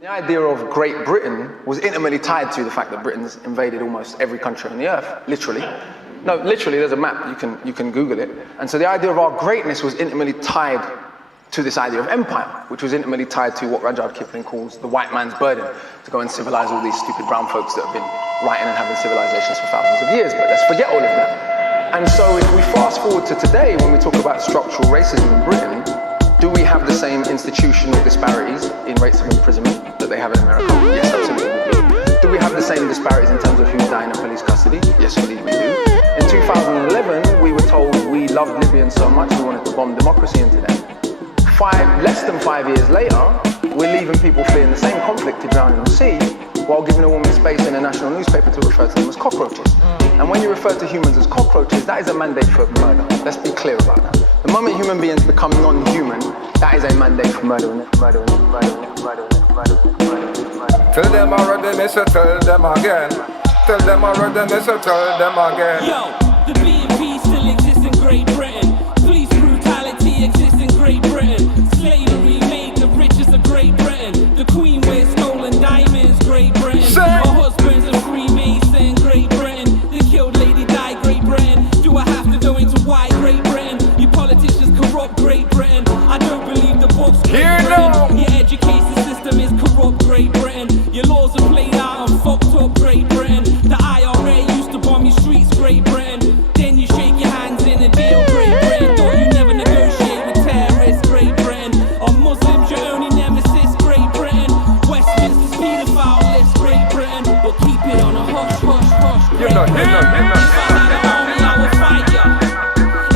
The idea of Great Britain was intimately tied to the fact that Britain's invaded almost every country on the earth, literally. No, literally, there's a map, you can Google it. And so the idea of our greatness was intimately tied to this idea of empire, which was intimately tied to what Rudyard Kipling calls the white man's burden, to go and civilize all these stupid brown folks that have been writing and having civilizations for thousands of years. But let's forget all of that. And so if we fast forward to today, when we talk about structural racism in Britain, do we have the same institutional disparities in rates of imprisonment that they have in America? Yes, absolutely we do. Do we have the same disparities in terms of who's dying in police custody? Yes, indeed we do. In 2011, we were told we loved Libyans so much we wanted to bomb democracy into them. Less than 5 years later, we're leaving people fleeing the same conflict to drown in the sea, while giving a woman space in a national newspaper to refer to them as cockroaches. And when you refer to humans as cockroaches, that is a mandate for murder. Let's be clear about that. The moment human beings become non-human, that is a mandate for murdering. Tell them already, me say tell them again. Tell them already, me say tell them again. Yo, the B&P still exists in Great Britain. Police brutality exists in Great Britain. Slavery made the richest of Great Britain. The Queen wears stolen diamonds, Great Britain. My husband's a Freemason, Great Britain. The killed lady died, Great Britain. Do I have to go into why Great Britain? You politicians corrupt Great Britain. I don't believe the books, Great Britain. Your education system is corrupt, Great Britain. Your laws are played out and fucked up, Great Britain. The IRA used to bomb your streets, Great Britain. Then you shake your hands in a deal, Great Britain. Thought you never negotiate with terrorists, Great Britain. Are Muslims your only nemesis, Great Britain? Westminster's paedophile list, Great Britain. But keep it on a hush, hush, hush, Great Britain. If I had an army, I would fight ya.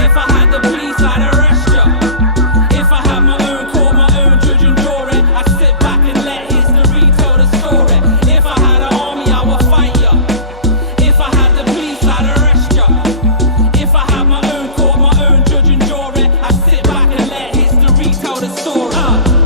If I had the police, I'd arrest ya. If I had my own court, my own judge and jury, I'd sit back and let history tell the story. If I had an army, I would fight ya. If I had the police, I'd arrest ya. If I had my own court, my own judge and jury, I'd sit back and let history tell the story.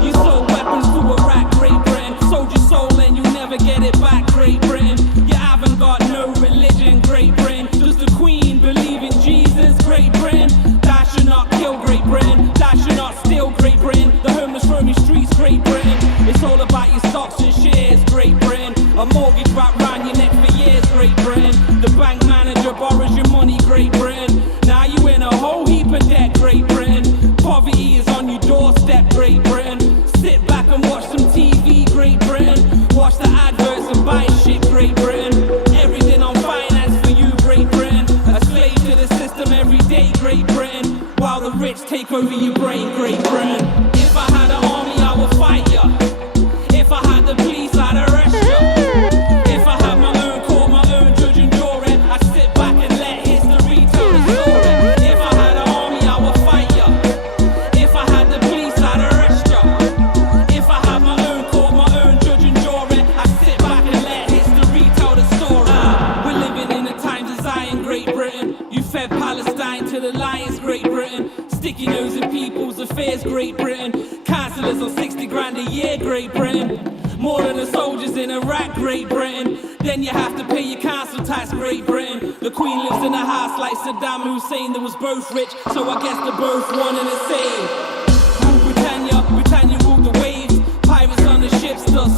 You sold weapons to Iraq, Great Britain. Sold your soul and you'll never get it back, Great Britain. You haven't got no religion, Great Britain. Does the Queen believe in Jesus, Great Britain? That should not kill Great Britain. That should not steal Great Britain. The homeless roaming streets, Great Britain. It's all about your stocks and shares, Great Britain. A mortgage wrapped round your neck for years, Great Britain. The bank manager borrows your money, Great Britain. Now you in a whole heap of debt, Great Britain. Poverty is on your doorstep, Great Britain. Sit back and watch some TV, Great Britain. Watch the adverts and buy shit, Great Britain. Everything on finance for you, Great Britain. A slave to the system every day, Great Britain. While the rich take over your brain, Great Britain. If I had an army, I would fight ya. If I had the police, I'd arrest ya. If I had my own court, my own judge and jury, I'd sit back and let history tell the story. If I had an army, I would fight ya. If I had the police, I'd arrest ya. If I had my own court, my own judge and jury, I'd sit back and let history tell the story. We're living in the times of Zion, Great Britain. You fed Palestine to the lions, Great Britain. Sticky nose in people's affairs, Great Britain. Councillors on 60 grand a year, Great Britain. More than the soldiers in Iraq, Great Britain. Then you have to pay your council tax, Great Britain. The Queen lives in a house like Saddam Hussein that was both rich, so I guess they're both one and the same. Rule Britannia, Britannia ruled the waves. Pirates on the ships, the